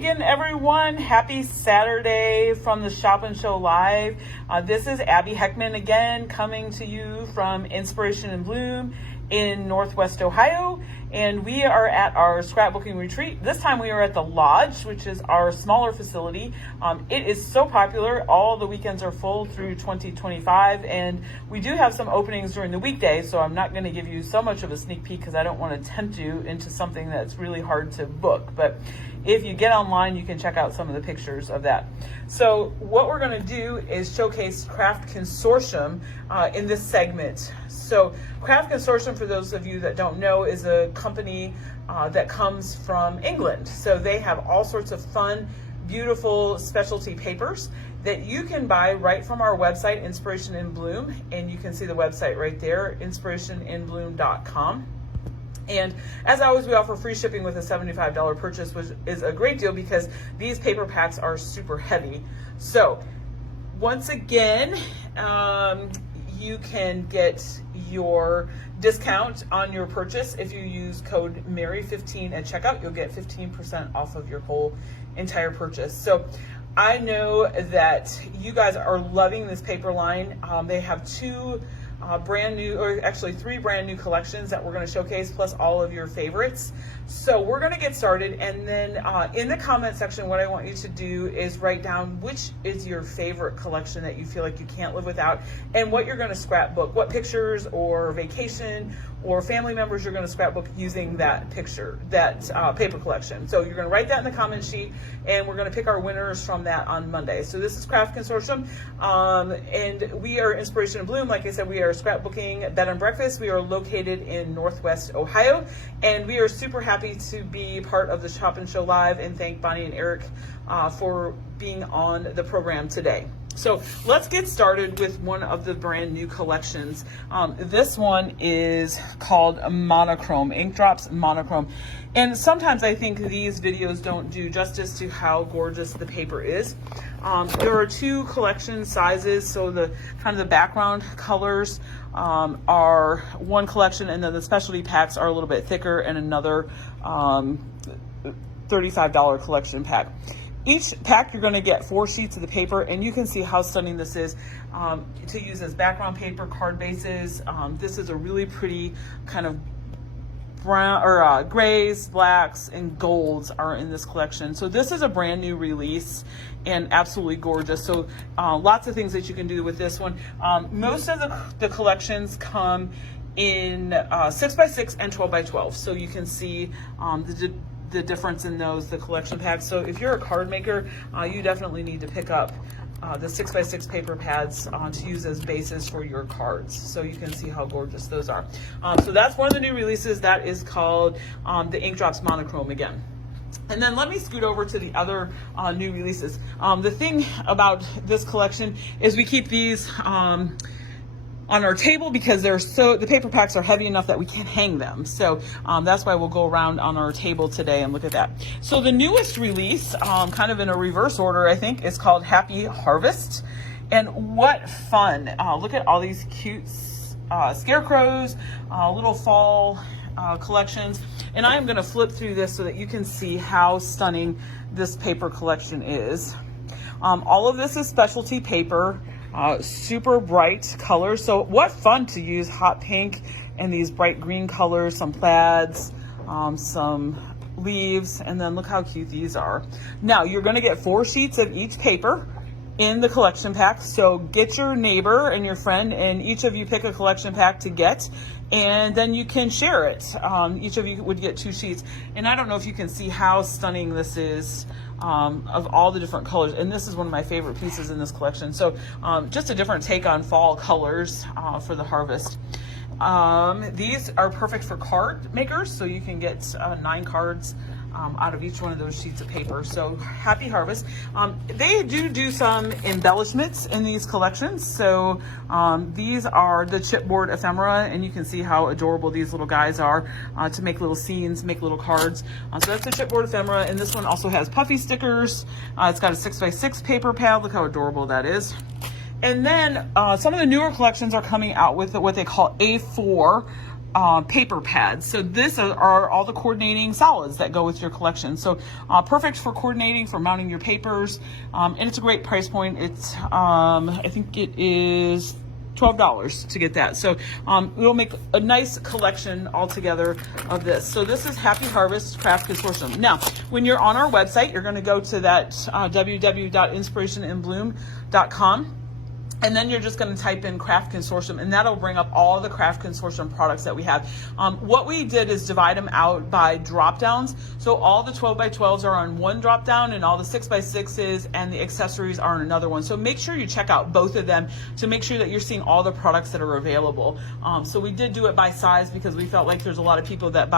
again, everyone. Happy Saturday from the Shop and Show Live. This is Abby Heckman again, coming to you from Inspiration in Bloom in Northwest Ohio. And we are at our scrapbooking retreat. This time we are at the Lodge, which is our smaller facility. It is so popular. All the weekends are full through 2025. And we do have some openings during the weekday. So I'm not going to give you so much of a sneak peek because I don't want to tempt you into something that's really hard to book. But if you get online, you can check out some of the pictures of that. So what we're going to do is showcase Craft Consortium in this segment. So Craft Consortium, for those of you that don't know, is a company that comes from England. So they have all sorts of fun, beautiful specialty papers that you can buy right from our website, Inspiration in Bloom. And you can see the website right there, inspirationinbloom.com. And as always, we offer free shipping with a $75 purchase, which is a great deal because these paper packs are super heavy. So once again, you can get your discount on your purchase. If you use code Mary15 at checkout, you'll get 15% off of your whole entire purchase. So I know that you guys are loving this paper line. They have three brand new collections that we're going to showcase, plus all of your favorites. So we're going to get started, and then in the comment section, what I want you to do is write down which is your favorite collection that you feel like you can't live without, and what you're going to scrapbook, what pictures or vacation or family members you're going to scrapbook using that paper collection. So you're going to write that in the comment sheet, and we're going to pick our winners from that on Monday. So this is Craft Consortium, and we are Inspiration in Bloom. Like I said, we are scrapbooking bed and breakfast. We are located in Northwest Ohio, and we are super happy to be part of the Shop and Show Live, and thank Bonnie and Eric for being on the program today. So let's get started with one of the brand new collections. This one is called Monochrome, Ink Drops Monochrome. And sometimes I think these videos don't do justice to how gorgeous the paper is. There are two collection sizes, so the kind of the background colors are one collection, and then the specialty packs are a little bit thicker, and another $35 collection pack. Each pack, you're going to get 4 sheets of the paper, and you can see how stunning this is to use as background paper, card bases. This is a really pretty kind of brown or grays, blacks, and golds are in this collection. So this is a brand new release and absolutely gorgeous. So lots of things that you can do with this one. Most of the collections come in 6x6 and 12x12. So you can see the difference in those, the collection packs. So if you're a card maker, you definitely need to pick up the 6x6 paper pads to use as bases for your cards. So you can see how gorgeous those are. So that's one of the new releases. That is called the Ink Drops Monochrome again. And then let me scoot over to the other new releases. The thing about this collection is we keep these on our table because the paper packs are heavy enough that we can't hang them. So that's why we'll go around on our table today and look at that. So the newest release, kind of in a reverse order, I think, is called Happy Harvest. And what fun. Look at all these cute scarecrows, little fall collections. And I am going to flip through this so that you can see how stunning this paper collection is. All of this is specialty paper. Super bright colors. So what fun to use hot pink and these bright green colors, some plaids, some leaves, and then look how cute these are. Now you're going to get 4 sheets of each paper in the collection pack. So get your neighbor and your friend, and each of you pick a collection pack to get, and then you can share it. Each of you would get 2 sheets. And I don't know if you can see how stunning this is. Of all the different colors, and this is one of my favorite pieces in this collection. So just a different take on fall colors for the harvest. These are perfect for card makers, so you can get 9 cards out of each one of those sheets of paper. So Happy Harvest. They do some embellishments in these collections. So these are the chipboard ephemera, and you can see how adorable these little guys are to make little scenes, make little cards. So that's the chipboard ephemera, and this one also has puffy stickers. It's got a 6x6 paper pad. Look how adorable that is. And then some of the newer collections are coming out with what they call A4 paper pads. So this are all the coordinating solids that go with your collection. So perfect for coordinating, for mounting your papers, and it's a great price point. It's I think it is $12 to get that. So we'll make a nice collection altogether of this. So this is Happy Harvest Craft Consortium. Now, when you're on our website, you're going to go to that www.inspirationinbloom.com. And then you're just going to type in Craft Consortium, and that'll bring up all the Craft Consortium products that we have. What we did is divide them out by drop downs. So all the 12x12s are on one drop down, and all the 6x6s and the accessories are on another one. So make sure you check out both of them to make sure that you're seeing all the products that are available. So we did do it by size because we felt like there's a lot of people that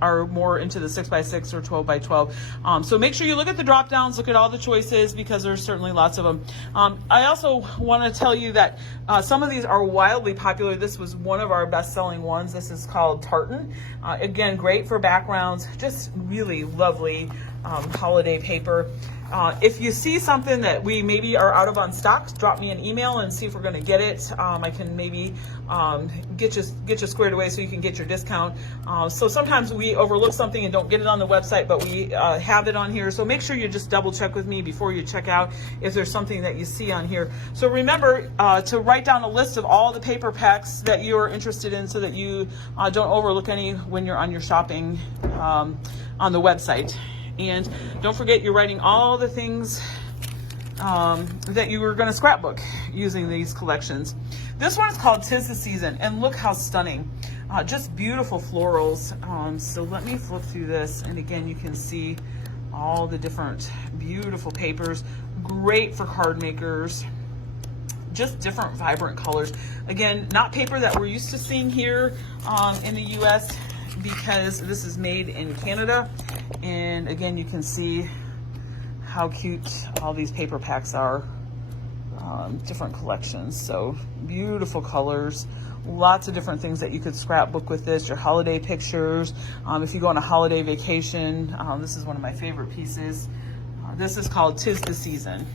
are more into the 6x6 or 12x12. So make sure you look at the drop downs, look at all the choices, because there's certainly lots of them. I also want to tell you that some of these are wildly popular. This was one of our best-selling ones. This is called Tartan. Again, great for backgrounds, just really lovely holiday paper. If you see something that we maybe are out of on stock, drop me an email and see if we're going to get it. I can maybe get you squared away so you can get your discount. So sometimes we overlook something and don't get it on the website, but we have it on here. So make sure you just double check with me before you check out if there's something that you see on here. So remember to write down a list of all the paper packs that you're interested in so that you don't overlook any when you're on your shopping on the website. And don't forget, you're writing all the things that you were going to scrapbook using these collections. This one is called 'Tis the Season, and look how stunning. Just beautiful florals. So let me flip through this, and again, you can see all the different beautiful papers. Great for card makers. Just different vibrant colors. Again, not paper that we're used to seeing here in the US, because this is made in Canada. And again, you can see how cute all these paper packs are. Different collections, so beautiful colors, lots of different things that you could scrapbook with this. Your holiday pictures, if you go on a holiday vacation, this is one of my favorite pieces. This is called 'Tis the Season.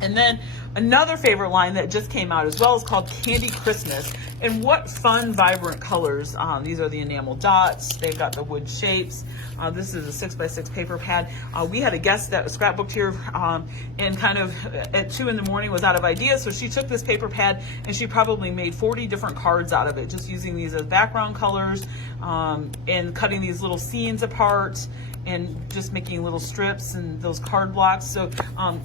And then another favorite line that just came out as well is called Candy Christmas. And what fun, vibrant colors. These are the enamel dots. They've got the wood shapes. This is a 6x6 paper pad. We had a guest that was scrapbooked here and kind of at 2 in the morning was out of ideas. So she took this paper pad and she probably made 40 different cards out of it, just using these as background colors and cutting these little scenes apart and just making little strips and those card blocks. So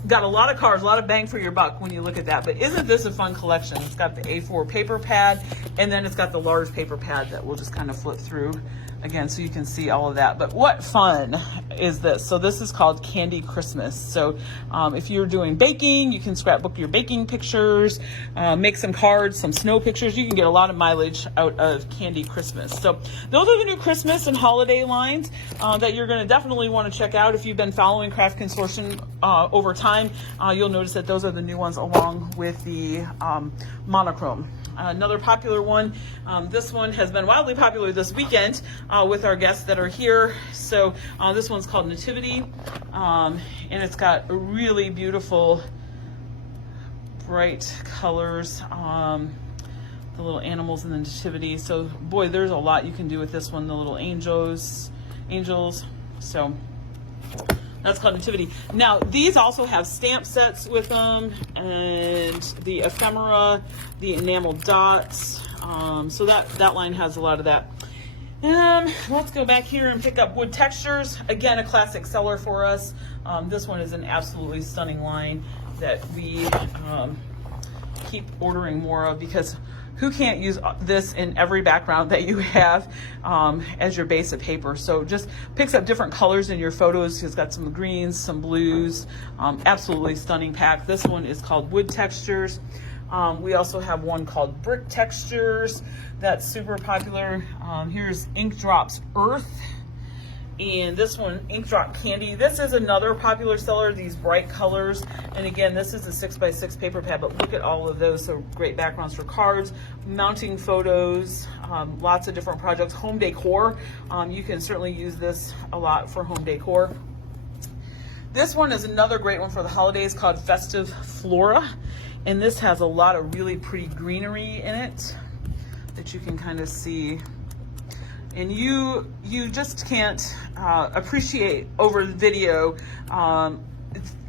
got a lot of cards, a lot of bang for your buck when you look at that. But isn't this a fun collection? It's got the A4 paper pad, and then it's got the large paper pad that we'll just kind of flip through again so you can see all of that. But what fun is this? So this is called Candy Christmas. So if you're doing baking, you can scrapbook your baking pictures, make some cards, some snow pictures. You can get a lot of mileage out of Candy Christmas. So those are the new Christmas and holiday lines that you're going to definitely want to check out. If you've been following Craft Consortium over time, you'll notice that those are the new ones along with the monochrome. Another popular one, this one has been wildly popular this weekend with our guests that are here. So this one's called Nativity, and it's got really beautiful bright colors, the little animals in the Nativity. So boy, there's a lot you can do with this one. The little angels. So that's called Nativity. Now, these also have stamp sets with them, and the ephemera, the enamel dots. So that line has a lot of that. Let's go back here and pick up wood textures. Again, a classic seller for us. This one is an absolutely stunning line that we keep ordering more of, because who can't use this in every background that you have as your base of paper? So just picks up different colors in your photos. It's got some greens, some blues, absolutely stunning pack. This one is called Wood Textures. We also have one called Brick Textures. That's super popular. Here's Ink Drops Earth. And this one, Ink Drop Candy. This is another popular seller, these bright colors. And again, this is a 6x6 paper pad, but look at all of those. So great backgrounds for cards, mounting photos, lots of different projects. Home decor, you can certainly use this a lot for home decor. This one is another great one for the holidays called Festive Flora. And this has a lot of really pretty greenery in it that you can kind of see And you just can't appreciate over the video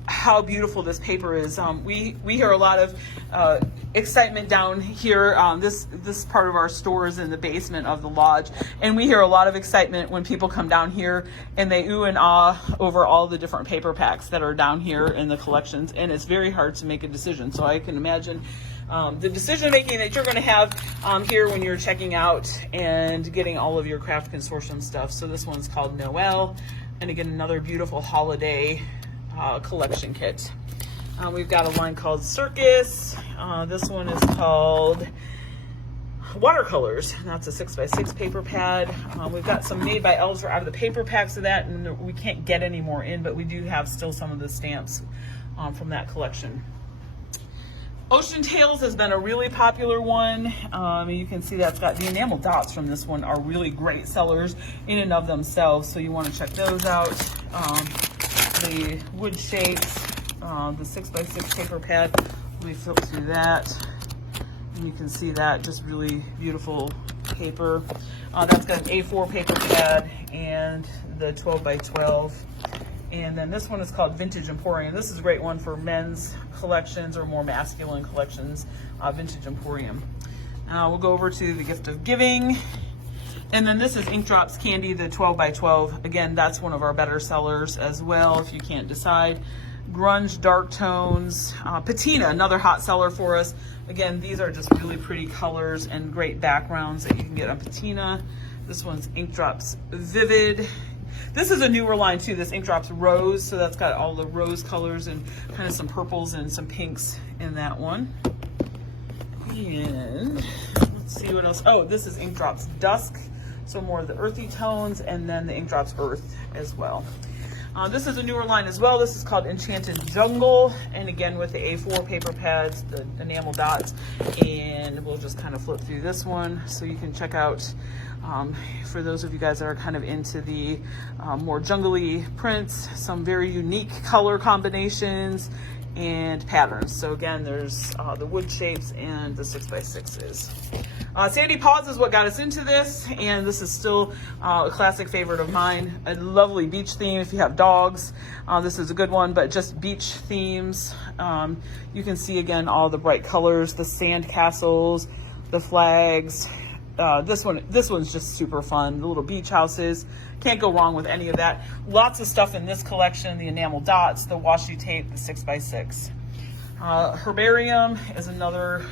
how beautiful this paper is. We hear a lot of excitement down here. This part of our store is in the basement of the lodge, and we hear a lot of excitement when people come down here and they ooh and ah over all the different paper packs that are down here in the collections, and it's very hard to make a decision. So I can imagine the decision making that you're going to have here when you're checking out and getting all of your Craft Consortium stuff. So this one's called Noel, and again, another beautiful holiday collection kit. We've got a line called Circus. This one is called Watercolors, and that's a 6x6 paper pad. We've got some Made by Elves out of the paper packs of that, and we can't get any more in, but we do have still some of the stamps from that collection. Ocean Tales has been a really popular one. You can see that's got the enamel dots from this one are really great sellers in and of themselves, so you want to check those out. The wood shapes, the 6x6 paper pad, let me flip through that, and you can see that just really beautiful paper. That's got an A4 paper pad and the 12x12. And then this one is called Vintage Emporium. This is a great one for men's collections or more masculine collections, Vintage Emporium. We'll go over to the Gift of Giving. And then this is Ink Drops Candy, the 12x12. Again, that's one of our better sellers as well, if you can't decide. Grunge Dark Tones. Patina, another hot seller for us. Again, these are just really pretty colors and great backgrounds that you can get on Patina. This one's Ink Drops Vivid. This is a newer line too, this Ink Drops Rose, so that's got all the rose colors and kind of some purples and some pinks in that one. And let's see what else. Oh, this is Ink Drops Dusk, so more of the earthy tones, and then the Ink Drops Earth as well. This is a newer line as well. This is called Enchanted Jungle, and again with the A4 paper pads, the enamel dots, and we'll just kind of flip through this one so you can check out for those of you guys that are kind of into the more jungly prints, some very unique color combinations and patterns. So again, there's the wood shapes and the 6x6s. Sandy Paws is what got us into this, and this is still a classic favorite of mine. A lovely beach theme if you have dogs. This is a good one, but just beach themes. You can see again all the bright colors, the sand castles, the flags. This one's just super fun. The little beach houses. Can't go wrong with any of that. Lots of stuff in this collection. The enamel dots, the washi tape, the 6x6. Herbarium is another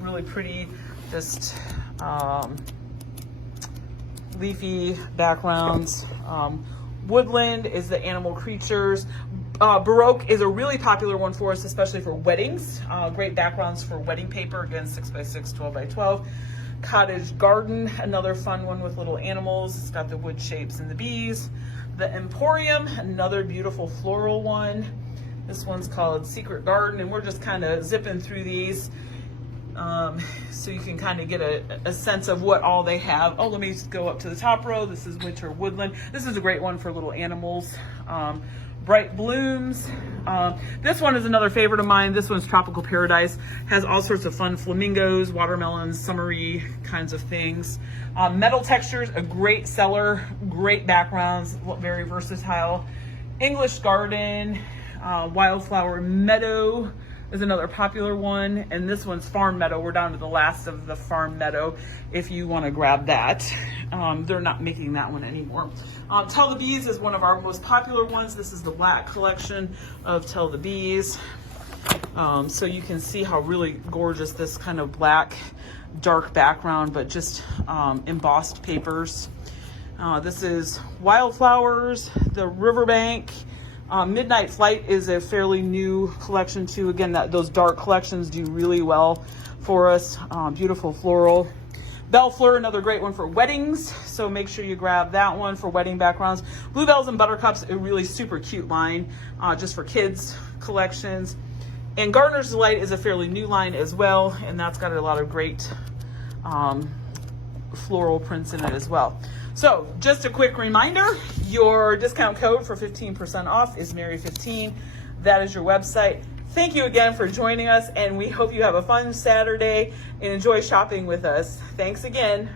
really pretty, just leafy backgrounds. Woodland is the animal creatures. Baroque is a really popular one for us, especially for weddings. Great backgrounds for wedding paper. Again, 6x6, 12x12. Cottage Garden, another fun one with little animals. It's got the wood shapes and the bees. The Emporium, another beautiful floral one. This one's called Secret Garden, and we're just kind of zipping through these so you can kind of get a sense of what all they have. Oh, let me just go up to the top row. This is Winter Woodland. This is a great one for little animals. Bright Blooms. This one is another favorite of mine. This one's Tropical Paradise. Has all sorts of fun flamingos, watermelons, summery kinds of things. Metal Textures, a great seller, great backgrounds, very versatile. English Garden, Wildflower Meadow is another popular one, and this one's Farm Meadow. We're down to the last of the Farm Meadow if you want to grab that. They're not making that one anymore. Tell the Bees is one of our most popular ones. This is the black collection of Tell the Bees. So you can see how really gorgeous this kind of black, dark background, but just embossed papers. This is Wildflowers, the Riverbank. Midnight Flight is a fairly new collection too. Again, those dark collections do really well for us. Beautiful floral. Belle Fleur, another great one for weddings, so make sure you grab that one for wedding backgrounds. Bluebells and Buttercups, a really super cute line just for kids collections. And Gardener's Delight is a fairly new line as well, and that's got a lot of great floral prints in it as well. So just a quick reminder, your discount code for 15% off is Mary15. That is your website. Thank you again for joining us, and we hope you have a fun Saturday and enjoy shopping with us. Thanks again.